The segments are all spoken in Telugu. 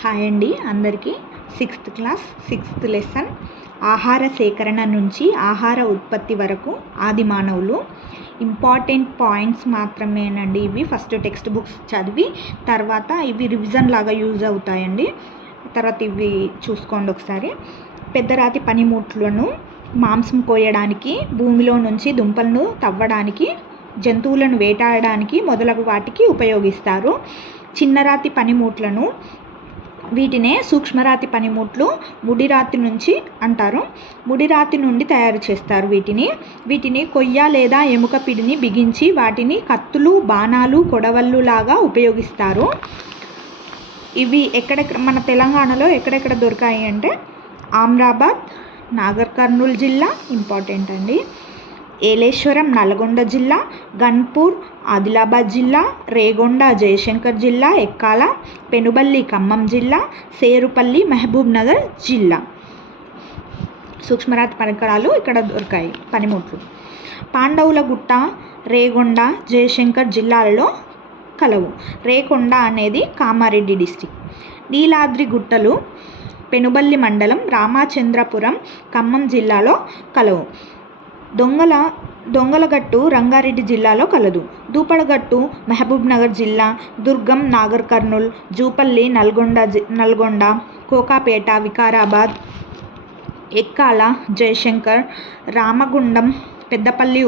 హాయ్ అండి అందరికీ. 6th క్లాస్ 6th లెసన్ ఆహార సేకరణ నుంచి ఆహార ఉత్పత్తి వరకు ఆది మానవులు. ఇంపార్టెంట్ పాయింట్స్ మాత్రమేనండి ఇవి. ఫస్ట్ టెక్స్ట్ బుక్స్ చదివి తర్వాత ఇవి రివిజన్ లాగా యూజ్ అవుతాయండి. తర్వాత ఇవి చూసుకోండి ఒకసారి. పెద్దరాతి పనిముట్లను మాంసం కోయడానికి, భూమిలో నుంచి దుంపలను తవ్వడానికి, జంతువులను వేటాడడానికి మొదలగు వాటికి ఉపయోగిస్తారు. చిన్నరాతి పనిముట్లను వీటినే సూక్ష్మరాతి పనిముట్లు ముడిరాతి నుంచి అంటారు. ముడిరాతి నుండి తయారు చేస్తారు. వీటిని కొయ్య లేదా ఎముక పిడిని బిగించి వాటిని కత్తులు, బాణాలు, కొడవళ్ళు లాగా ఉపయోగిస్తారు. ఇవి మన తెలంగాణలో ఎక్కడెక్కడ దొరికాయి అంటే ఆమ్రాబాద్, నాగర్ కర్నూల్ జిల్లా ఇంపార్టెంట్ అండి, ఏలేశ్వరం నల్గొండ జిల్లా, గన్పూర్ ఆదిలాబాద్ జిల్లా, రేగొండ జయశంకర్ జిల్లా, ఎక్కాల పెనుబల్లి ఖమ్మం జిల్లా, సేరుపల్లి మహబూబ్ నగర్ జిల్లా. సూక్ష్మరాతి పరికరాలు ఇక్కడ దొరికాయి పనిముట్లు. పాండవుల గుట్ట, రేగొండ, జయశంకర్ జిల్లాలలో కలవు. రేకొండ అనేది కామారెడ్డి డిస్టిక్. నీలాద్రి గుట్టలు పెనుబల్లి మండలం, రామచంద్రపురం ఖమ్మం జిల్లాలో కలవు. దొంగలగట్టు రంగారెడ్డి జిల్లాలో కలదు. దూపడగట్టు మహబూబ్ నగర్ జిల్లా, దుర్గం నాగర్ కర్నూల్, జూపల్లి నల్గొండ, కోకాపేట వికారాబాద్, ఎక్కాల జయశంకర్, రామగుండం పెద్దపల్లి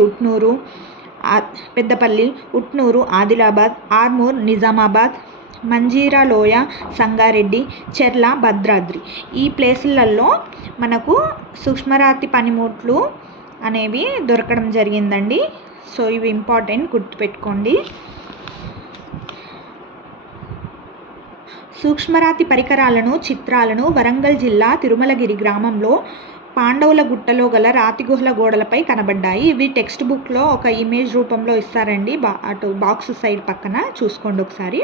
ఉట్నూరు ఆదిలాబాద్, ఆర్మూర్ నిజామాబాద్, మంజీరాలోయ సంగారెడ్డి, చెర్ల భద్రాద్రి. ఈ ప్లేసులలో మనకు సూక్ష్మరాతి పనిముట్లు అనేవి దొరకడం జరిగిందండి. సో ఇవి ఇంపార్టెంట్, గుర్తుపెట్టుకోండి. సూక్ష్మరాతి పరికరాలను, చిత్రాలను వరంగల్ జిల్లా తిరుమలగిరి గ్రామంలో పాండవుల గుట్టలో గల రాతి గుహల గోడలపై కనబడ్డాయి. ఇవి టెక్స్ట్ బుక్లో ఒక ఇమేజ్ రూపంలో ఇస్తారండి. అటు బాక్స్ సైడ్ పక్కన చూసుకోండి ఒకసారి.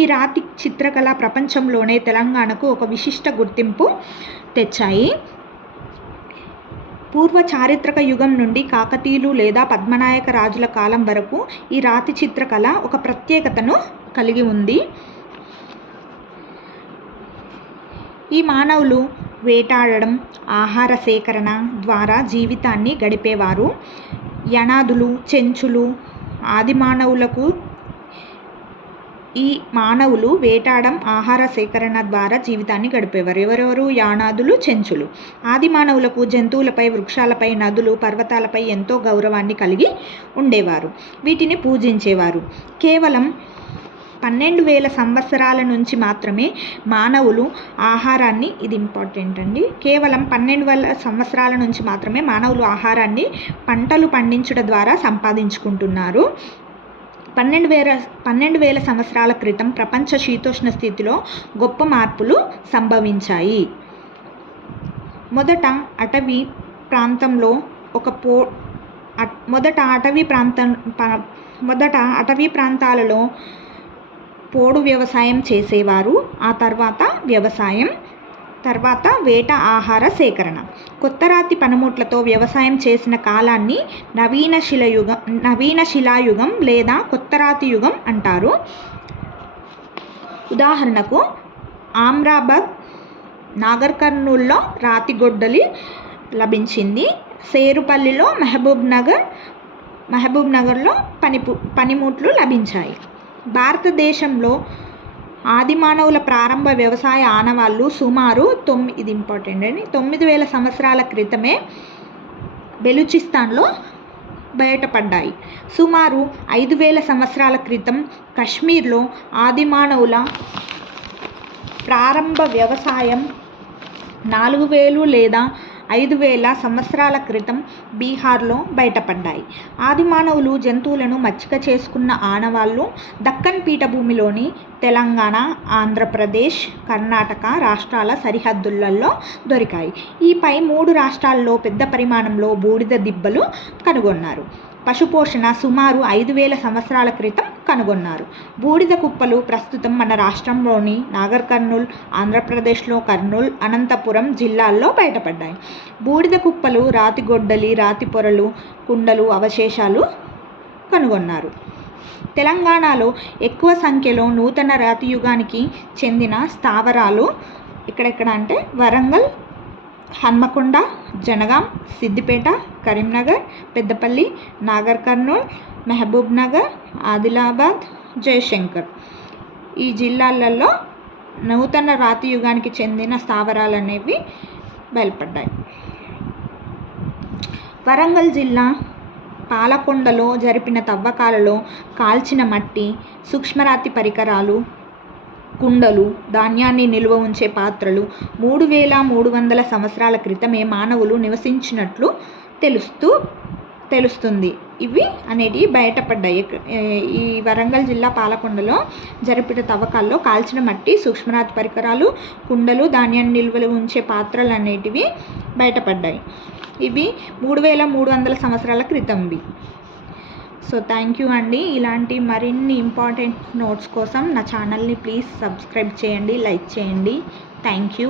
ఈ రాతి చిత్రకళ ప్రపంచంలోనే తెలంగాణకు ఒక విశిష్ట గుర్తింపు తెచ్చాయి. పూర్వ చారిత్రక యుగం నుండి కాకతీయులు లేదా పద్మనాయక రాజుల కాలం వరకు ఈ రాతి చిత్రకళ ఒక ప్రత్యేకతను కలిగి ఉంది. ఈ మానవులు వేటాడడం, ఆహార సేకరణ ద్వారా జీవితాన్ని గడిపేవారు. యనాదులు, చెంచులు ఆది మానవులకు ఈ మానవులు వేటాడం, ఆహార సేకరణ ద్వారా జీవితాన్ని గడిపేవారు. ఎవరెవరు? యానాదులు, చెంచులు. ఆది మానవులకు జంతువులపై, వృక్షాలపై, నదులు, పర్వతాలపై ఎంతో గౌరవాన్ని కలిగి ఉండేవారు. వీటిని పూజించేవారు. కేవలం 12,000 సంవత్సరాల నుంచి మాత్రమే మానవులు ఆహారాన్ని, ఇది ఇంపార్టెంట్ అండి, కేవలం 12,000 సంవత్సరాల నుంచి మాత్రమే మానవులు ఆహారాన్ని పంటలు పండించడం ద్వారా సంపాదించుకుంటున్నారు. 12,000 సంవత్సరాల క్రితం ప్రపంచ శీతోష్ణ స్థితిలో గొప్ప మార్పులు సంభవించాయి. మొదట అటవీ ప్రాంతాలలో పోడు వ్యవసాయం చేసేవారు. ఆ తర్వాత వేట, ఆహార సేకరణ. కొత్త రాతి పనిముట్లతో వ్యవసాయం చేసిన కాలాన్ని నవీన శిలాయుగం లేదా కొత్త రాతి యుగం అంటారు. ఉదాహరణకు ఆమ్రాబాద్, నాగర్ కర్నూల్లో రాతి గొడ్డలి లభించింది. సేరుపల్లిలో, మహబూబ్ నగర్లో పనిముట్లు లభించాయి. భారతదేశంలో ఆది మానవుల ప్రారంభ వ్యవసాయ ఆనవాళ్లు సుమారు 9,000 సంవత్సరాల క్రితమే బెలూచిస్తాన్లో బయటపడ్డాయి. సుమారు 5,000 సంవత్సరాల క్రితం కశ్మీర్లో ఆది మానవుల ప్రారంభ వ్యవసాయం, 4,000 లేదా 5,000 సంవత్సరాల క్రితం బీహార్లో బయటపడ్డాయి. ఆది మానవులు జంతువులను మచ్చిక చేసుకున్న ఆనవాళ్లు దక్కన్ పీఠభూమిలోని తెలంగాణ, ఆంధ్రప్రదేశ్, కర్ణాటక రాష్ట్రాల సరిహద్దులలో దొరికాయి. ఈ పై 3 రాష్ట్రాల్లో పెద్ద పరిమాణంలో బూడిద దిబ్బలు కనుగొన్నారు. పశుపోషణ సుమారు 5,000 సంవత్సరాల క్రితం కనుగొన్నారు. బూడిద కుప్పలు ప్రస్తుతం మన రాష్ట్రంలోని నాగర్ కర్నూల్, ఆంధ్రప్రదేశ్లో కర్నూల్, అనంతపురం జిల్లాల్లో బయటపడ్డాయి. బూడిద కుప్పలు, రాతి గొడ్డలి, రాతి పొరలు, కుండలు అవశేషాలు కనుగొన్నారు. తెలంగాణలో ఎక్కువ సంఖ్యలో నూతన రాతి యుగానికి చెందిన స్థావరాలు ఎక్కడెక్కడ అంటే వరంగల్, హన్మకొండ, జనగాం, సిద్దిపేట, కరీంనగర్, పెద్దపల్లి, నాగర్ కర్నూల్, మహబూబ్ నగర్, ఆదిలాబాద్, జయశంకర్. ఈ జిల్లాలలో నూతన రాతి యుగానికి చెందిన స్థావరాలు అనేవి బయలుపడ్డాయి. వరంగల్ జిల్లా పాలకొండలో జరిపిన తవ్వకాలలో కాల్చిన మట్టి, సూక్ష్మరాతి పరికరాలు, కుండలు, ధాన్యాన్ని నిల్వ ఉంచే పాత్రలు 3300 సంవత్సరాల క్రితమే మానవులు నివసించినట్లు తెలుస్తుంది. ఇవి అనేటివి బయటపడ్డాయి. ఈ వరంగల్ జిల్లా పాలకొండలో జరిపిన తవ్వకాల్లో కాల్చిన మట్టి, సూక్ష్మరాతి పరికరాలు, కుండలు, ధాన్యాన్ని నిల్వలు ఉంచే పాత్రలు అనేటివి బయటపడ్డాయి. ఇవి 3300 సంవత్సరాల క్రితంవి. సో థ్యాంక్ యూ అండి. ఇలాంటి మరిన్ని ఇంపార్టెంట్ నోట్స్ కోసం నా ఛానల్ని ప్లీజ్ సబ్స్క్రైబ్ చేయండి, లైక్ చేయండి. Thank you.